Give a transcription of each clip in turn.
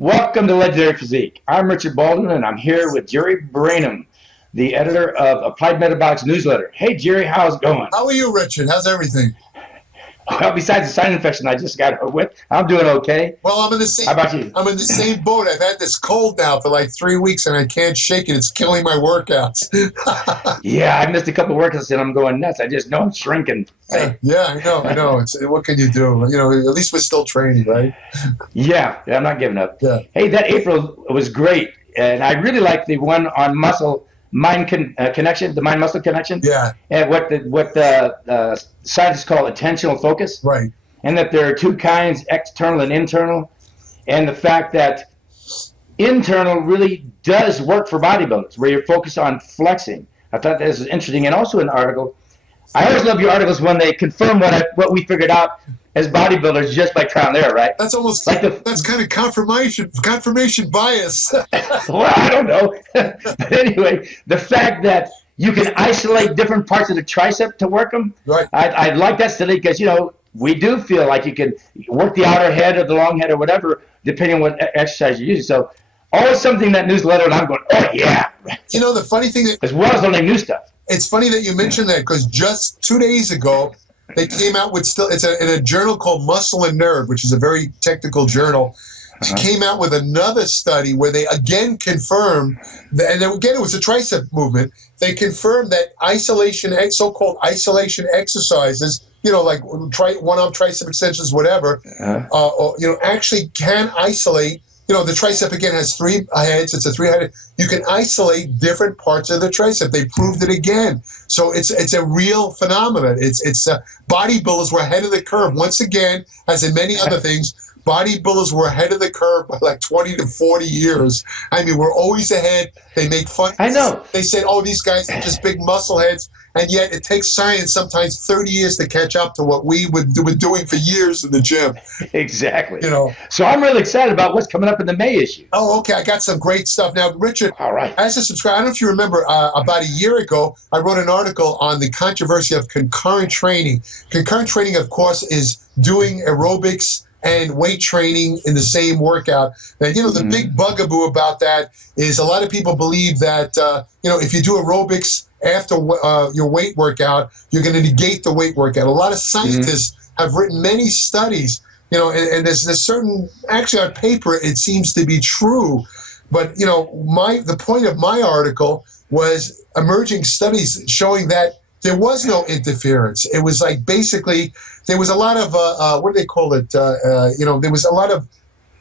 Welcome to Legendary Physique. I'm Richard Baldwin, and I'm here with Jerry Brainum, the editor of Applied Metabolics newsletter. Hey, Jerry, how's it going? How are you, Richard? How's everything? Well, besides the sinus infection I just got over with, I'm doing okay. Well, I'm in the same. How about you? I'm in the same boat. I've had this cold now for like 3 weeks, and I can't shake it. It's killing my workouts. Yeah, I missed a couple of workouts, and I'm going nuts. I just know I'm shrinking. Yeah, I know. What can you do? You know, at least we're still training, right? Yeah, I'm not giving up. Yeah. Hey, that April was great, and I really liked the one on mind connection, the mind-muscle connection. Yeah. And what the scientists call attentional focus. Right. And that there are two kinds, external and internal, and the fact that internal really does work for bodybuilders, where you're focused on flexing. I thought this was interesting, and also an article. I always love your articles when they confirm what we figured out as bodybuilders just by trial and error, right? That's almost like that's kind of confirmation bias. Well, I don't know, but anyway, the fact that you can isolate different parts of the tricep to work them. Right. I like that study because we do feel like you can work the outer head or the long head or whatever, depending on what exercise you're using. So always something in that newsletter, and I'm going, oh, yeah. You know, the funny thing, as well as learning new stuff. It's funny that you mentioned that because just 2 days ago, they came out with in a journal called Muscle and Nerve, which is a very technical journal. Came out with another study where they again confirmed that, and again it was a tricep movement. They confirmed that so-called isolation exercises, like one-arm tricep extensions, whatever, actually can isolate. The tricep again has 3 heads. It's a 3-headed. You can isolate different parts of the tricep. They proved it again. So it's a real phenomenon. It's bodybuilders were ahead of the curve once again, as in many other things. Bodybuilders were ahead of the curve by like 20 to 40 years. I mean, we're always ahead. They make fun. I know. They said, oh, these guys are just big muscle heads. And yet it takes science sometimes 30 years to catch up to what we were doing for years in the gym. Exactly. So I'm really excited about what's coming up in the May issue. Oh, okay. I got some great stuff. Now, Richard, all right. As a subscriber, I don't know if you remember, about a year ago, I wrote an article on the controversy of concurrent training. Concurrent training, of course, is doing aerobics and weight training in the same workout. Now, the big bugaboo about that is a lot of people believe that, if you do aerobics after your weight workout, you're going to negate the weight workout. A lot of scientists have written many studies, and there's certain, actually on paper, it seems to be true. But, the point of my article was emerging studies showing that there was no interference. It was like basically there was a lot of, what do they call it? There was a lot of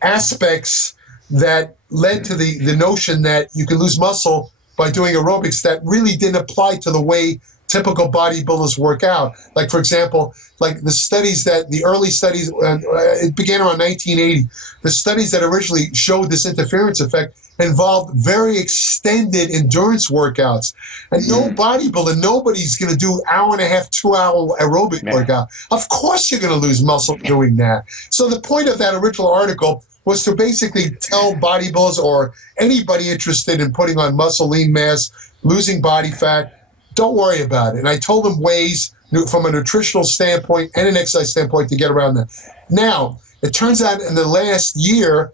aspects that led to the notion that you can lose muscle by doing aerobics that really didn't apply to the way typical bodybuilders work out. Like, for example, like the early studies, it began around 1980. The studies that originally showed this interference effect involved very extended endurance workouts. And no bodybuilder, nobody's going to do hour and a half, 2-hour aerobic workout. Of course you're going to lose muscle doing that. So the point of that original article was to basically tell bodybuilders or anybody interested in putting on muscle, lean mass, losing body fat, don't worry about it. And I told them ways from a nutritional standpoint and an exercise standpoint to get around that. Now, it turns out in the last year,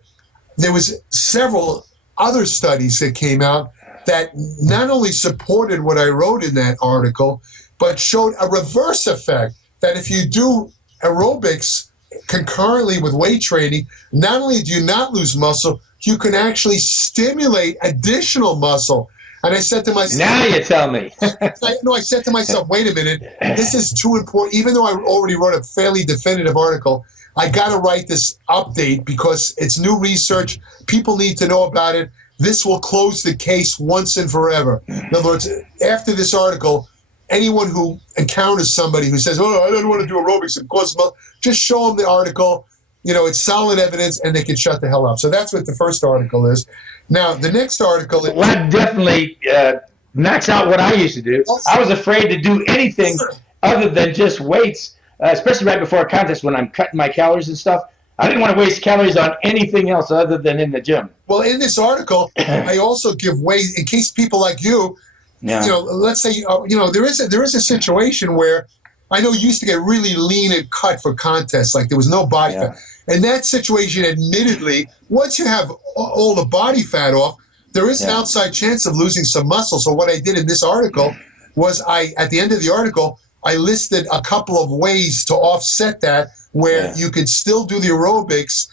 there was several other studies that came out that not only supported what I wrote in that article, but showed a reverse effect, that if you do aerobics concurrently with weight training, not only do you not lose muscle, you can actually stimulate additional muscle. And I said to myself, now you tell me. I said to myself, wait a minute, this is too important. Even though I already wrote a fairly definitive article, I got to write this update because it's new research. People need to know about it. This will close the case once and forever. In other words, after this article, anyone who encounters somebody who says, oh, I don't want to do aerobics, of course, just show them the article. It's solid evidence, and they can shut the hell up. So that's what the first article is. Now, the next article... Well, that definitely knocks out what I used to do. I was afraid to do anything other than just weights, especially right before a contest when I'm cutting my calories and stuff. I didn't want to waste calories on anything else other than in the gym. Well, in this article, I also give ways, in case people like you, let's say, there is a situation where I know you used to get really lean and cut for contests, like there was no body fat. In that situation, admittedly, once you have all the body fat off, there is an outside chance of losing some muscle. So what I did in this article was at the end of the article, I listed a couple of ways to offset that where you could still do the aerobics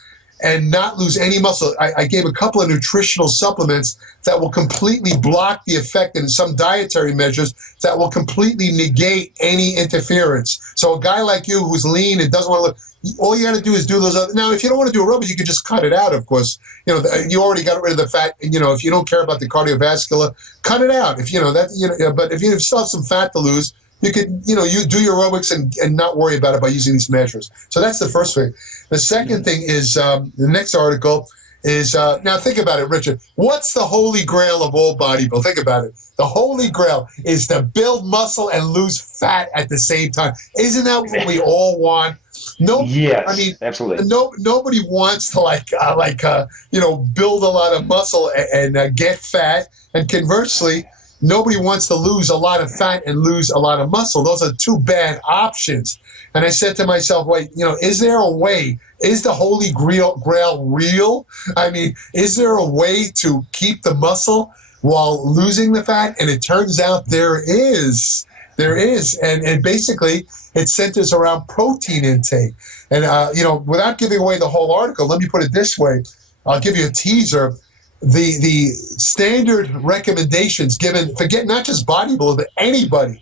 and not lose any muscle. I gave a couple of nutritional supplements that will completely block the effect, and some dietary measures that will completely negate any interference. So a guy like you who's lean and doesn't want to look, all you got to do is do those other. Now, if you don't want to do aerobics, you can just cut it out, of course. You know, you already got rid of the fat. You know, if you don't care about the cardiovascular, cut it out. If you know that, you know, but if you still have some fat to lose, you could, you know, you do your aerobics and not worry about it by using these measures. So that's the first thing. The second thing is the next article is, now think about it, Richard. What's the holy grail of all bodybuilding? Think about it. The holy grail is to build muscle and lose fat at the same time. Isn't that what we all want? No, yes, I mean, absolutely. Nobody wants to you know, build a lot of muscle and get fat. And conversely, nobody wants to lose a lot of fat and lose a lot of muscle. Those are two bad options. And I said to myself, wait, you know, is there a way? Is the Holy Grail real? I mean, is there a way to keep the muscle while losing the fat? And it turns out there is. There is. And basically, it centers around protein intake. And, you know, without giving away the whole article, let me put it this way. I'll give you a teaser. The standard recommendations given, forget not just bodybuilders, but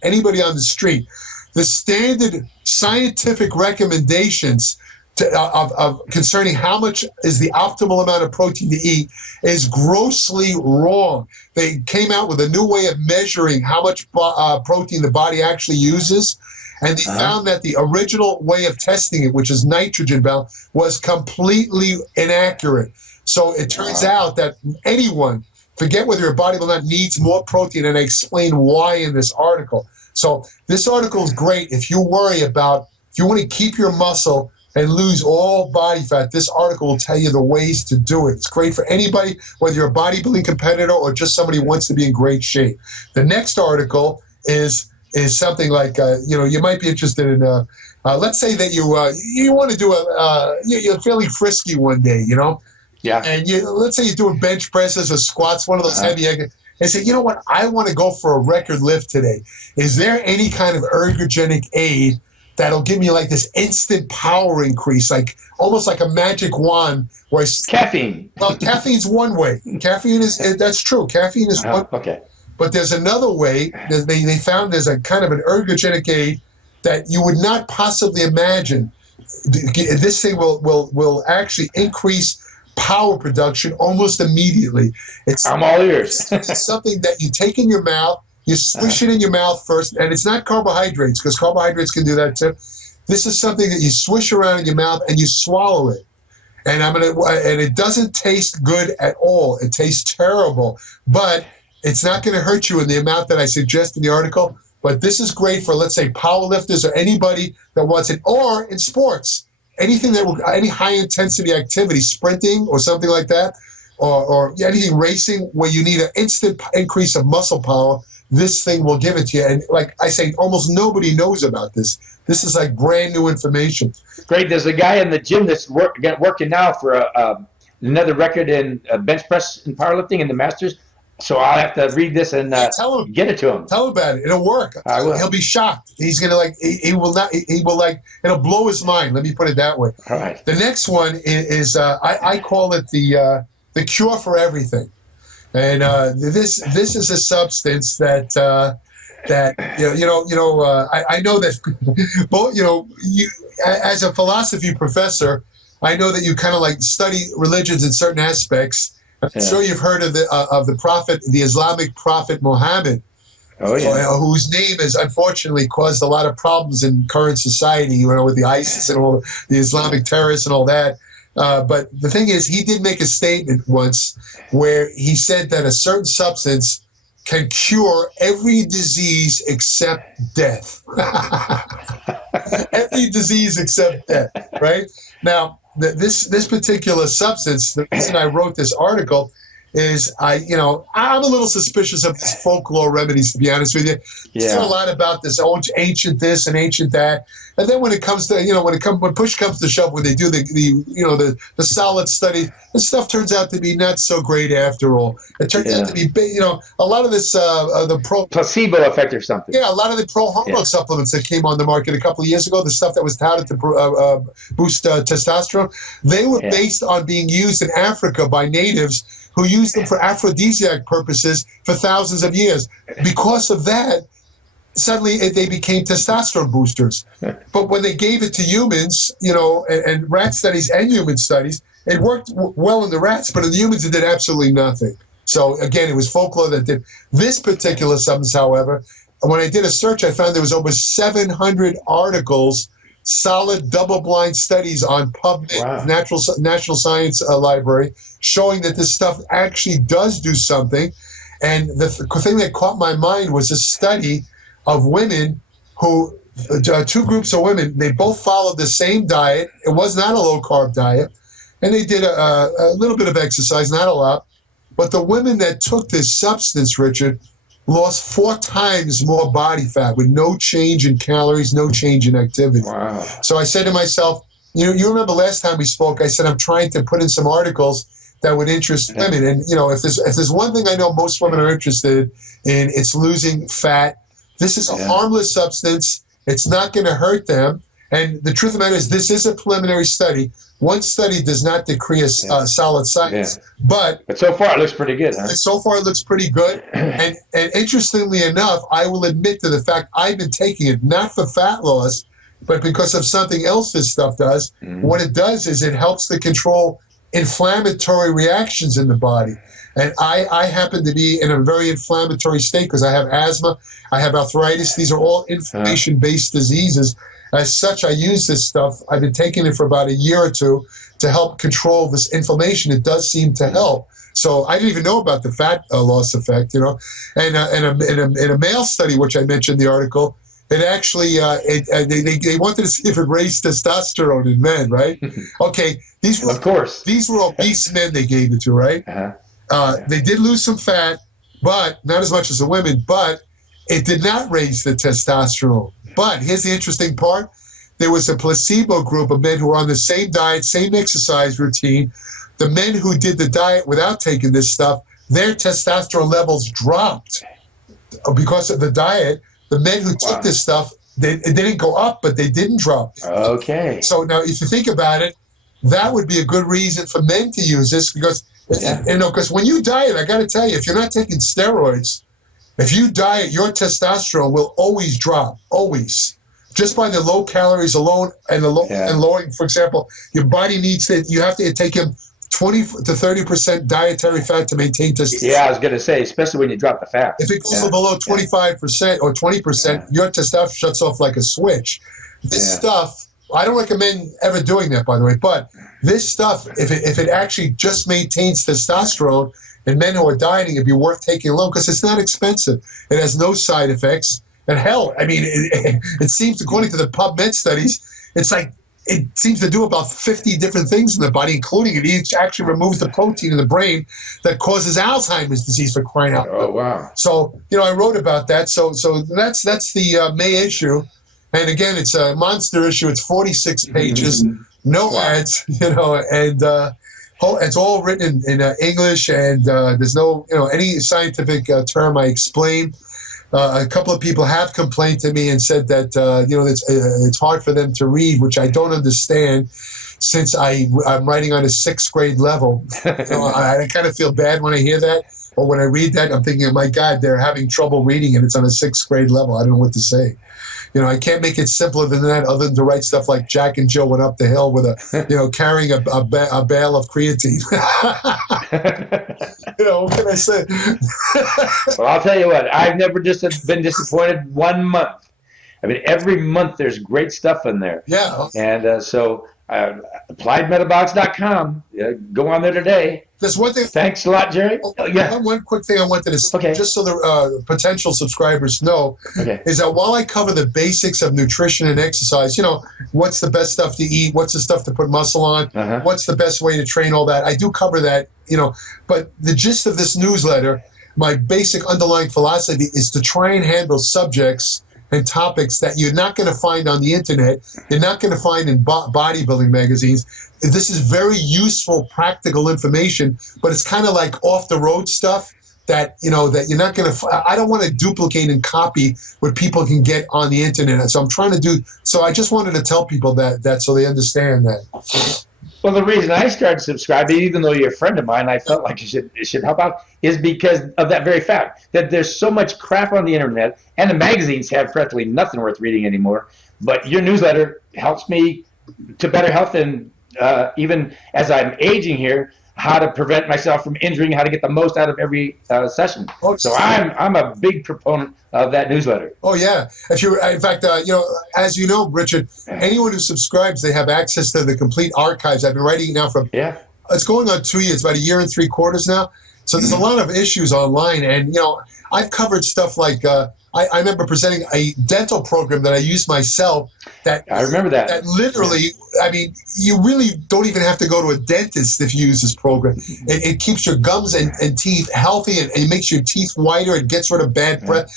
anybody on the street, the standard scientific recommendations of concerning how much is the optimal amount of protein to eat is grossly wrong. They came out with a new way of measuring how much protein the body actually uses, and they found that the original way of testing it, which is nitrogen bound, was completely inaccurate. So it turns out that anyone, forget whether you're a bodybuilder or not, needs more protein, and I explain why in this article. So this article is great if you worry about, if you want to keep your muscle and lose all body fat. This article will tell you the ways to do it. It's great for anybody, whether you're a bodybuilding competitor or just somebody who wants to be in great shape. The next article is something like, you know, you might be interested in, let's say that you want to do you're feeling frisky one day, you know? Yeah. And let's say you're doing bench presses or squats, one of those heavy, and say, you know what, I want to go for a record lift today. Is there any kind of ergogenic aid that'll give me like this instant power increase, like almost like a magic wand? Where caffeine. Well, caffeine's one way. Caffeine is, that's true. Caffeine is one. Okay. But there's another way. They found there's a kind of an ergogenic aid that you would not possibly imagine. This thing will actually increase power production almost immediately. I'm all ears. It's something that you take in your mouth, you swish it in your mouth first, and it's not carbohydrates, because carbohydrates can do that too. This is something that you swish around in your mouth and you swallow it. And and it doesn't taste good at all. It tastes terrible, but it's not going to hurt you in the amount that I suggest in the article. But this is great for, let's say, powerlifters or anybody that wants it, or in sports. Anything any high intensity activity, sprinting or something like that, or anything racing where you need an instant increase of muscle power, this thing will give it to you. And like I say, almost nobody knows about this. This is like brand new information. Great. There's a guy in the gym that's working now for another record in bench press and powerlifting in the Masters. So I'll have to read this and tell him, get it to him. Tell him about it. It'll work. I will. He'll be shocked. He's gonna it'll blow his mind. Let me put it that way. All right. The next one is I call it the cure for everything, and this is a substance that I know that both you as a philosophy professor, I know that you kind of like study religions in certain aspects. I'm sure you've heard of the prophet, the Islamic prophet Muhammad, whose name has unfortunately caused a lot of problems in current society, with the ISIS and all the Islamic terrorists and all that. But the thing is, he did make a statement once where he said that a certain substance can cure every disease except death. Every disease except death, right? Now, this particular substance, the reason I wrote this article is I'm a little suspicious of these folklore remedies, to be honest with you. There's a lot about this ancient this and ancient that, and then when it comes to when push comes to shove, when they do the solid study, the stuff turns out to be not so great after all. It turns out to be a lot of this the placebo effect or something. Yeah, a lot of the pro-hormone supplements that came on the market a couple of years ago, the stuff that was touted to boost testosterone, they were based on being used in Africa by natives who used them for aphrodisiac purposes for thousands of years. Because of that, suddenly they became testosterone boosters. But when they gave it to humans, and rat studies and human studies, it worked well in the rats, but in the humans it did absolutely nothing. So again, it was folklore that did. This particular substance, however, when I did a search, I found there was over 700 articles, solid double-blind studies on PubMed, National Science Library, showing that this stuff actually does do something. And the thing that caught my mind was a study of women who, two groups of women, they both followed the same diet. It was not a low-carb diet. And they did a little bit of exercise, not a lot. But the women that took this substance, Richard, lost 4 times more body fat with no change in calories, no change in activity. Wow. So I said to myself, you remember last time we spoke, I said I'm trying to put in some articles that would interest women. And, if there's one thing I know most women are interested in, it's losing fat. This is a harmless substance. It's not going to hurt them. And the truth of the matter is, this is a preliminary study. One study does not decree solid science. But so far it looks pretty good, huh? So far it looks pretty good. And interestingly enough, I will admit to the fact I've been taking it not for fat loss, but because of something else this stuff does. What it does is it helps to control inflammatory reactions in the body. And I happen to be in a very inflammatory state because I have asthma, I have arthritis. These are all inflammation-based diseases. As such, I use this stuff. I've been taking it for about a year or two to help control this inflammation. It does seem to help. So I didn't even know about the fat loss effect, And in a male study, which I mentioned in the article, it actually they wanted to see if it raised testosterone in men, right? Okay, these were obese men they gave it to, right? They did lose some fat, but not as much as the women. But it did not raise the testosterone. But here's the interesting part. There was a placebo group of men who were on the same diet, same exercise routine. The men who did the diet without taking this stuff, their testosterone levels dropped because of the diet. The men who took this stuff, they didn't go up, but they didn't drop. Okay. So now if you think about it, that would be a good reason for men to use this because, because when you diet, I got to tell you, if you're not taking steroids, if you diet, your testosterone will always drop, always. Just by the low calories alone and and lowering, for example, your body needs to, you have to take in 20 to 30% dietary fat to maintain testosterone. Yeah, I was going to say, especially when you drop the fat. If it goes below 25% or 20%, your testosterone shuts off like a switch. This stuff, I don't recommend ever doing that, by the way, but this stuff, if it actually just maintains testosterone, and men who are dieting, it'd be worth taking alone because it's not expensive. It has no side effects. And hell, I mean, it seems, according to the PubMed studies, it's like it seems to do about 50 different things in the body, including it actually removes the protein in the brain that causes Alzheimer's disease, for crying out loud. Oh, wow. So, I wrote about that. So that's the May issue. And again, it's a monster issue. It's 46 pages, no ads, and it's all written in English, and there's no, any scientific term I explain. A couple of people have complained to me and said that, it's hard for them to read, which I don't understand since I'm writing on a 6th grade level. I kind of feel bad when I hear that. Or when I read that, I'm thinking, oh my God, they're having trouble reading and it's on a 6th grade level. I don't know what to say. I can't make it simpler than that other than to write stuff like Jack and Jill went up the hill with carrying a bale of creatine. What can I say? Well, I'll tell you what, I've never been disappointed 1 month. I mean, every month there's great stuff in there. Yeah. And so appliedmetabolics.com. Go on there today. There's one thing. Thanks a lot, Jerry. Yeah. One quick thing I wanted to Okay. just so the potential subscribers know is that while I cover the basics of nutrition and exercise, what's the best stuff to eat, what's the stuff to put muscle on, what's the best way to train, all that. I do cover that, but the gist of this newsletter, my basic underlying philosophy is to try and handle subjects and topics that you're not going to find on the internet, you're not going to find in bodybuilding magazines. This is very useful, practical information, but it's kind of like off-the-road stuff that, that you're not going to, I don't want to duplicate and copy what people can get on the internet. So I'm trying to so I just wanted to tell people that so they understand that. Well, the reason I started subscribing, even though you're a friend of mine, I felt like it should help out, is because of that very fact that there's so much crap on the internet, and the magazines have practically nothing worth reading anymore. But your newsletter helps me to better health, and even as I'm aging here, how to prevent myself from injuring, how to get the most out of every session. So I'm a big proponent of that newsletter. Oh yeah, in fact, as you know, Richard, anyone who subscribes, they have access to the complete archives. I've been writing now it's going on 2 years, about 1 year and 3/4 now. So there's a lot of issues online, and I've covered stuff like I remember presenting a dental program that I used myself. I remember that. That literally, I mean, you really don't even have to go to a dentist if you use this program. It keeps your gums and teeth healthy, and it makes your teeth whiter. It gets rid of bad breath.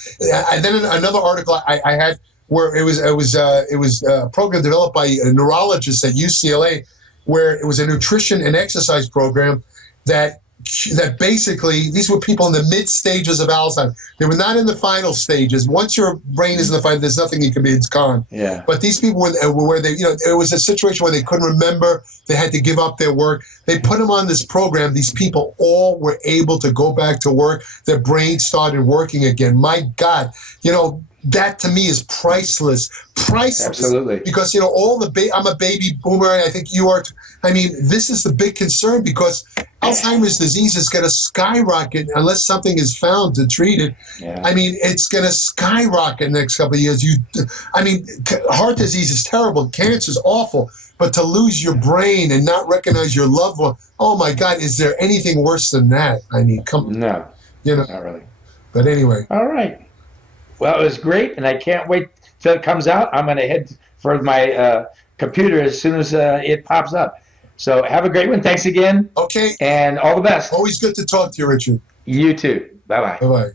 And then another article I had where it was a program developed by a neurologist at UCLA, where it was a nutrition and exercise program that basically these were people in the mid stages of Alzheimer's. They were not in the final stages. Once your brain is in the final, there's nothing you can be. It's gone. Yeah. But these people were where they, it was a situation where they couldn't remember. They had to give up their work. They put them on this program. These people all were able to go back to work. Their brains started working again. My God, that to me is priceless. Priceless. Absolutely. Because, I'm a baby boomer. I think you are. I mean, this is the big concern because Alzheimer's disease is going to skyrocket unless something is found to treat it. Yeah. I mean, it's going to skyrocket in the next couple of years. Heart disease is terrible. Cancer is awful. But to lose your brain and not recognize your loved one, oh my God, is there anything worse than that? I mean, No, not really. But anyway. All right. Well, it was great, and I can't wait till it comes out. I'm going to head for my computer as soon as it pops up. So have a great one. Thanks again. Okay. And all the best. Always good to talk to you, Richard. You too. Bye-bye. Bye-bye.